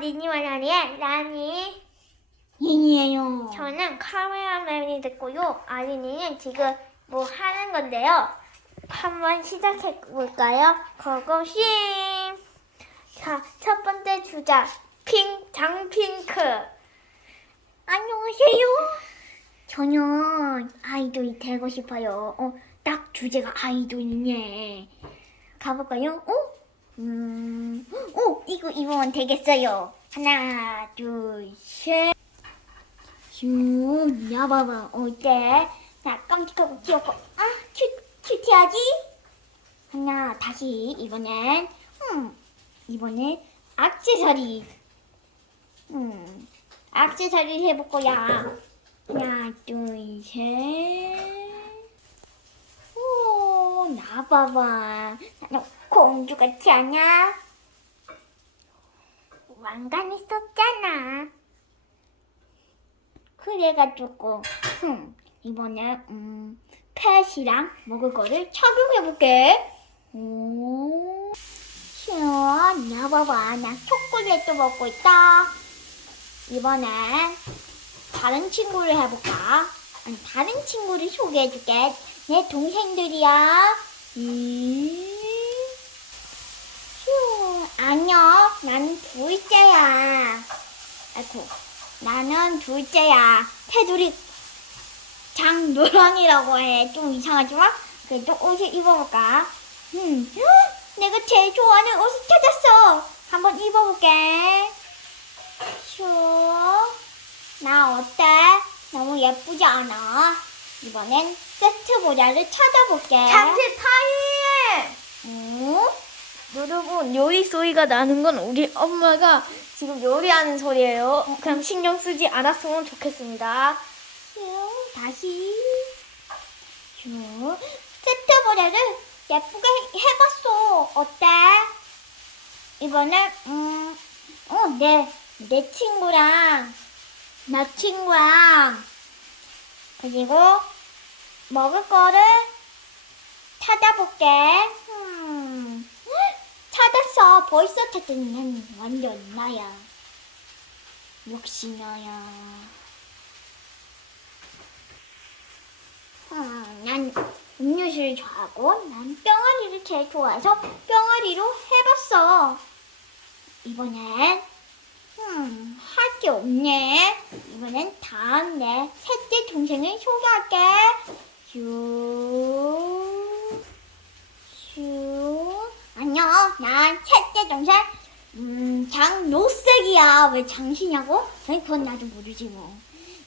니니와 라니의 라니. 얘니에요. 저는 카메라맨이 됐고요. 아린이는 지금 뭐 하는 건데요. 한번 시작해 볼까요? 고고싱! 자, 첫 번째 주자. 핑, 장핑크. 안녕하세요. 저는 아이돌이 되고 싶어요. 어, 딱 주제가 아이돌이네. 가볼까요? 어? 음, 오, 이거 입으면 되겠어요. 하나, 둘, 셋. 슈, 야봐봐, 어때? 나 깜찍하고 귀엽고, 아, 큐, 큐티하지? 하나, 다시, 이번엔, 음, 이번엔 액세서리. 음, 액세서리 해볼 거야. 하나, 둘, 셋. 오, 나 봐봐. 너 공주 같지 않냐? 왕관 있었잖아. 그래가지고, 흠, 이번에, 음, 펫이랑 먹을 거를 착용해볼게. 오, 시원, 나 봐봐. 나 초콜릿도 먹고 있다. 이번엔 다른 친구를 해볼까? 아니, 다른 친구를 소개해줄게. 내 동생들이야. 음. 휴, 안녕. 나는 둘째야. 아이고, 나는 둘째야. 테두리 장노랑이라고 해. 좀 이상하지만 그래도 옷을 입어볼까? 음, 헉, 내가 제일 좋아하는 옷을 찾았어. 한번 입어볼게. 슈. 나 어때? 너무 예쁘지 않아? 이번엔 세트 모자를 찾아볼게. 잠시 타임! 응? 여러분, 요리 소리가 나는 건 우리 엄마가 지금 요리하는 소리예요. 그냥 신경 쓰지 않았으면 좋겠습니다. 슈, 다시. 슈. 세트 모자를 예쁘게 해- 해봤어. 어때? 이번엔, 음, 어, 내, 내 친구랑, 나 친구랑, 그리고 먹을 거를 찾아볼게. 음, 찾았어. 벌써 찾았는 난 완전 나야. 역시 나야. 음, 난 음료수를 좋아하고 난 뿅아리를 제일 좋아해서 뿅아리로 해봤어. 이번엔 음, 할게 없네. 이번엔 다음 내 셋째 동생을 소개할게. 슈, 슈. 안녕, 난 셋째 동생. 음, 장노색이야. 왜 장시냐고? 아니, 그건 나도 모르지 뭐.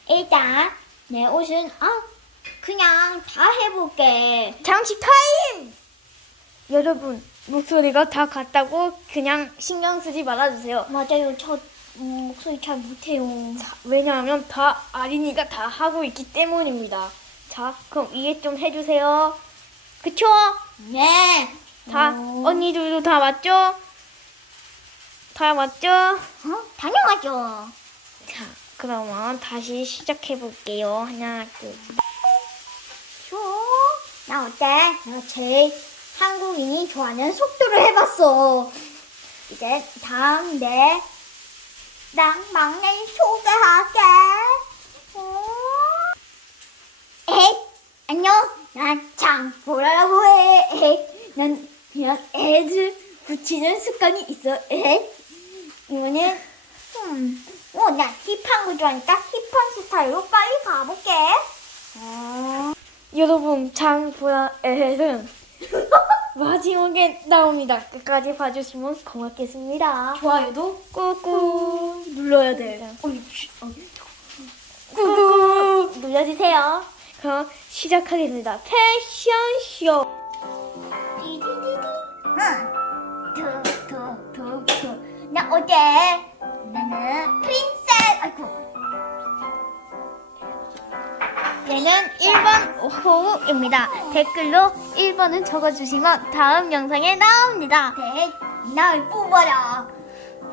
일단 내 옷은 아 그냥 다 해볼게. 잠시 타임! 여러분, 목소리가 다 같다고 그냥 신경 쓰지 말아주세요. 맞아요, 저 음, 목소리 잘 못해요. 자, 왜냐하면 다 아린이가 다 하고 있기 때문입니다. 자, 그럼 이해 좀 해주세요. 그쵸? 네. 다 어, 언니들도 다 맞죠? 다 맞죠? 어? 당연하죠. 자, 그러면 다시 시작해 볼게요. 하나, 둘. 쇼. 나 어때? 내가 제일 한국인이 좋아하는 속도를 해봤어. 이제 다음 내랑 막내 소개할게. 어? 에이, 안녕. 난 장 보라라고 해. 난 그냥 애들 붙이는 습관이 있어. 에이. 이번엔 음, 어, 나 힙한 거 좋아하니까 힙한 스타일로 빨리 가볼게. 어. 여러분, 장보라엘은 마지막에 나옵니다. 끝까지 봐주시면 고맙겠습니다. 좋아요도 꾹꾹 눌러야 돼. 어이, 어, 꾹꾹 눌러주세요. 그럼 시작하겠습니다. 패션쇼. 나 어제 나는 프린세스. 아이고. 얘는 1번 호우입니다. 댓글로 1번은 적어주시면 다음 영상에 나옵니다. 네, 날 뽑아라.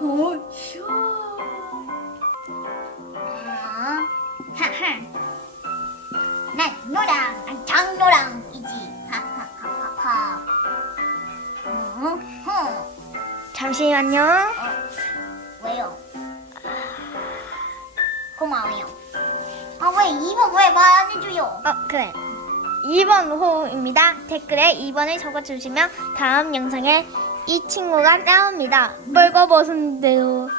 오, 슈. 아, 하하. 난 노랑, 난 장노랑이지. 하하하하하. 어, 어. 응, 응. 잠시만요. 왜요? 고마워요. 아, 왜 2번 왜말 안 해줘요? 어, 그래. 2번 호우입니다. 댓글에 2번을 적어주시면 다음 영상에 이 친구가 나옵니다. 벌거벗은데요.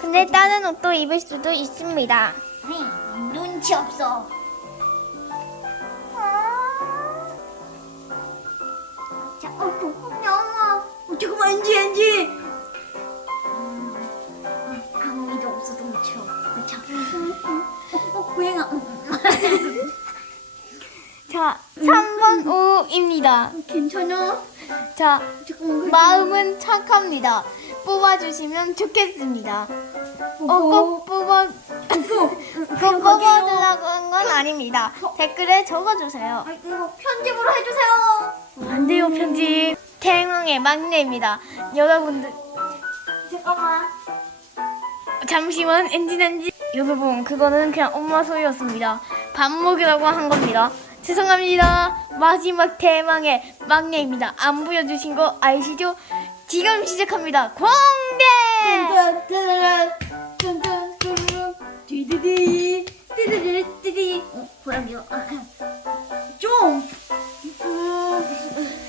근데 다른 옷도 입을 수도 있습니다. 아니, 눈치 없어. 엔지, 엔지. 음, 아무 일도 없어도 묻혀. 묻혀. 어, 고양아. 자, 3번 호우입니다. 괜찮아? 자, 잠깐만. 마음은 착합니다. 뽑아주시면 좋겠습니다. 어, 꼭 뽑아, 꼭 뽑아주려고 한 건 아닙니다. 댓글에 적어주세요. 아, 이거 편집으로 해주세요. 안 돼요, 편집. 태영의 막내입니다. 여러분들, 잠깐만. 잠시만, 엔진 엔진. 여러분, 그거는 그냥 엄마 소리였습니다. 밥 먹으라고 한 겁니다. 죄송합니다. 마지막 대망의 막내입니다. 안 보여주신 거 아시죠? 지금 시작합니다. 공개! 디디디 디디디디디 어, 고양이요 좀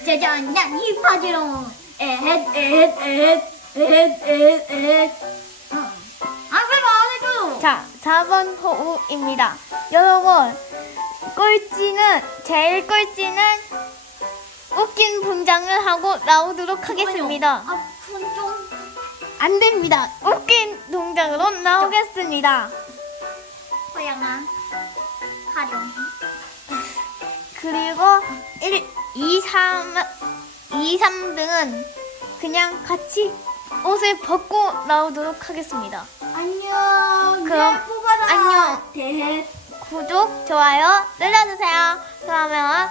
짜잔 난 힙하지롱 에헷 에헷 에헷 에헷 에헷 에헷 아왜말안 해줘요 자, 4번 호우입니다. 여러분, 꼴찌는, 제일 꼴찌는 웃긴 분장을 하고 나오도록 하겠습니다. 아손좀 안 됩니다. 웃긴 동작으로 나오겠습니다. 고양아 그리고 1, 2, 3, 2, 3등은 그냥 같이 옷을 벗고 나오도록 하겠습니다. 안녕 그럼 안녕. 구독, 좋아요 눌러주세요. 그러면